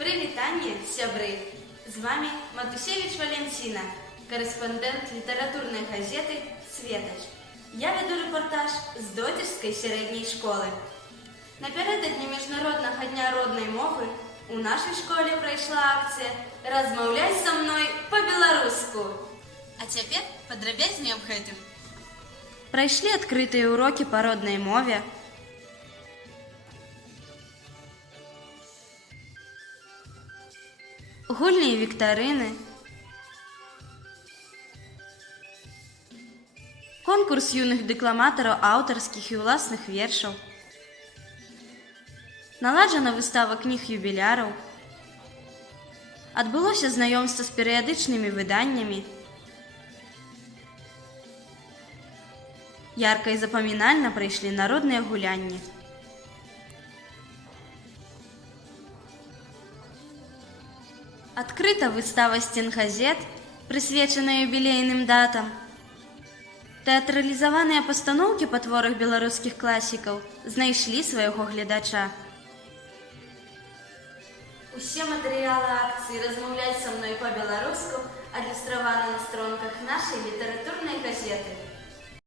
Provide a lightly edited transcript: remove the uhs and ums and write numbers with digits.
Прывітанне, сябры! З вами Матусевич Валентина, корреспондент литературной газеты «Светоч». Я веду репортаж з Дотежской средней школы. Напередодні Міжнародного дня родной мовы у нашей школе пройшла акция «Размаўляй со мной по-беларуску». А цяпер падрабязней аб гэтым. Прайшлі адкрытыя урокі па роднай мове, гульні і віктарыны, конкурс юных дэкламатараў аўтарскіх і ўласных вершаў, наладжана выстава кніг юбіляраў, адбылося знаёмства з перыядычнымі выданнямі, ярка і запамінальна прайшлі народныя гулянні. Адкрыта выстава сценгазет, прысвечаная юбілейным датам. Тэатралізаваныя пастаноўкі па творах беларускіх класікаў знайшлі свайго гледача. Усе матэрыялы акцыі «Размаўляй са мной па-беларуску» адлюстраваны на старонках нашай літаратурнай газеты.